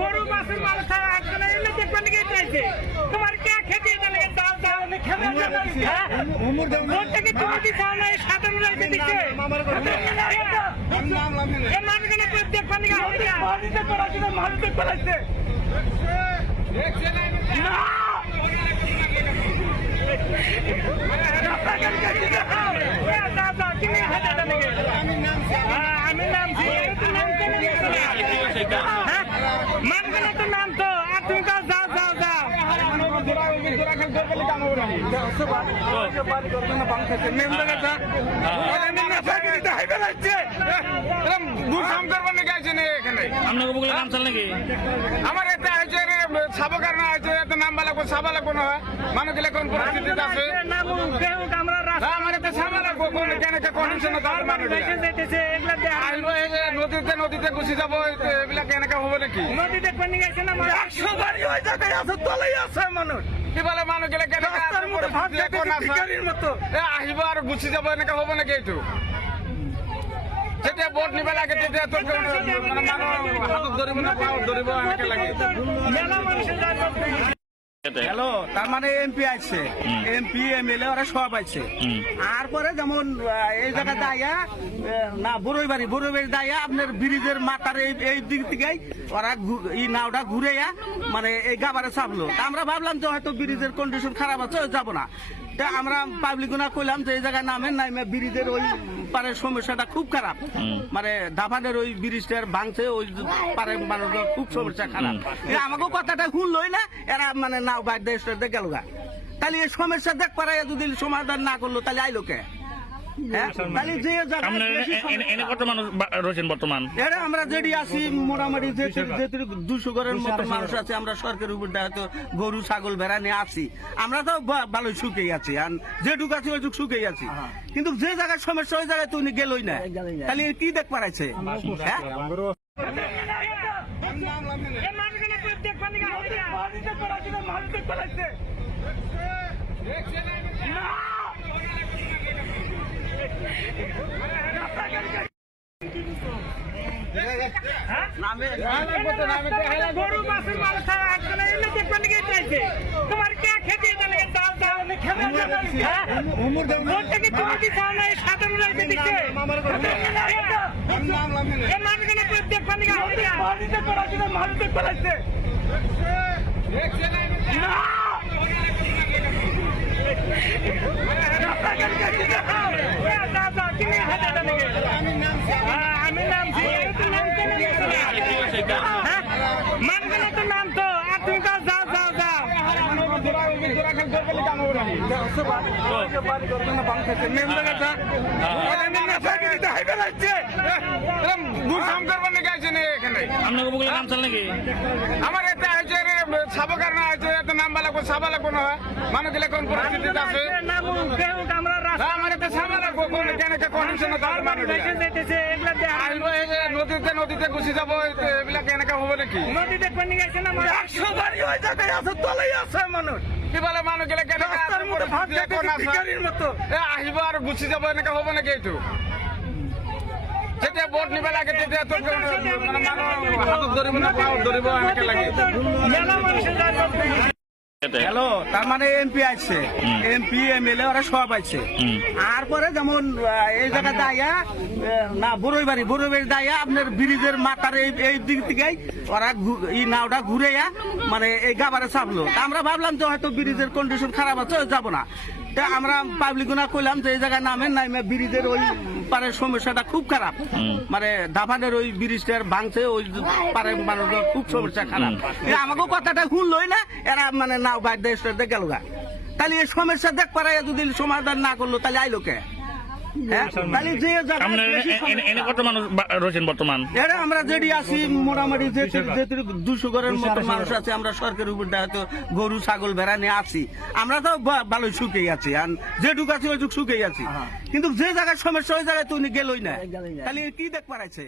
গরু মাছের মাংস তোমার কে খেতে আমি নাম মানগণের তো নাম তো আর তুমি কাজ যাও যাও যাও আমার এটা হয়েছে সাবকার না হয়েছে এত নাম্বার লাগবো সাবা লাগবো না মানুষ গেলে কোন পরিস্থিতিতে আছে আমার এতে সাবা লাগবো কেন কন্ডিশন নদীতে নদীতে ঘুষি যাবো এগুলা কেন হবে নাকি নদীতে কোন গেছে না 100 বাড়ি ওই জায়গায় আছে তলেই আছে মানুষ কি বলে মানুষ গেলে কেন আহিব আর গুছি যাবো এনেকে হবে নাকি এইটো যেতিয়া ভোট নিব লাগে তেতিয়া তো হাতত ধরিব না পাও ধরিব এনেকে লাগে হ্যালো তার মানে এমপি আসছে এমপি এমএলএ ওরা সব আসছে আর পরে যেমন এই জায়গা দায়া না বড়ইবাড়ি দায়া আপনার ব্রিজের মাথার এই দিক থেকে ওরা এই নাওটা ঘুরে মানে এই গাবারে চাপলো আমরা ভাবলাম যে হয়তো ব্রিজের কন্ডিশন খারাপ আছে যাবো না আমরা পাবলিক না কইলাম যে এই জায়গায় নামেন নামে ব্রিজের ওই পারের সমস্যাটা খুব খারাপ মানে দাফানের ওই ব্রিজটার ভাঙছে ওই পারের মানুষের খুব সমস্যা খারাপ আমাকে কথাটা শুনলই না এরা মানে নাও বাইর দেশে গেল গা তাহলে এই সমস্যা দেখ পারে যদি সমাধান না করলো তাহলে আইলো কে আমরা যেটি আছি মোটামুটি 200 ঘরের মতো মানুষ আছে আমরা সরকারের উপর হয়তো গরু ছাগল ভেড়া নিয়ে আছি আমরা তো ভালোই সুখেই আছি যেটুকু আছি ওইটুক সুখেই আছি কিন্তু যে জায়গায় সমস্যা ওই জায়গায় তুমি গেলই না তাহলে কি দেখ পারাইছে গরু মাছের মাংস তোমার কে খেতে আমি নাম মানগণের তো নাম তো আর তুমি কাজ যাও যাও যাও আমার এটা হয়েছে সাবকার না হয়েছে এত নাম্বার লাগবো সাবা লাগবো না মানুষ গেলে কোন পরিস্থিতিতে আছে আমার এটা সাবা লাগবো কেন কন্ডিশন নদীতে নদীতে ঘুষি যাবো এগুলা কেন হবে নাকি নদীতে কোন গেছে না 100 বাড়ি ওই জায়গায় আছে তলেই আছে মানুষ কি বলে মানুষ গেলে কেন আহিব আর গুছি যাবো এনেকে হবে নাকি এইটো যেতিয়া ভোট নিব লাগে তেতিয়া তো হাতত ধরিব না পাও ধরিব এনেকে লাগে হ্যালো তার মানে এমপি আসছে এমপি এমএলএ ওরা সব আসছে আর পরে যেমন এই জায়গা দায়া না বড়ইবাড়ি দায়া আপনার ব্রিজের মাথার এই দিক থেকে ওরা এই নাওটা ঘুরে মানে এই গাবারে চাপলো আমরা ভাবলাম যে হয়তো ব্রিজের কন্ডিশন খারাপ আছে যাবো না আমরা পাবলিক না কইলাম যে এই জায়গায় নামেন নামে ব্রিজের ওই পারের সমস্যাটা খুব খারাপ মানে দাফানের ওই ব্রিজটার ভাঙছে ওই পারের মানুষের খুব সমস্যা খারাপ আমাকে কথাটা শুনলই না এরা মানে নাও বাইর দেশে গেল গা তাহলে এই সমস্যা দেখ পারে যদি সমাধান না করলো তাহলে আইলো কে আমরা যেটি আছি মোটামুটি 200 ঘরের মতো মানুষ আছে আমরা সরকারের উপর হয়তো গরু ছাগল ভেড়া নিয়ে আছি আমরা তো ভালোই সুখেই আছি যেটুকু আছি ওইটুক সুখেই আছি কিন্তু যে জায়গায় সমস্যা ওই জায়গায় তুমি গেলই না তাহলে কি দেখ পারাইছে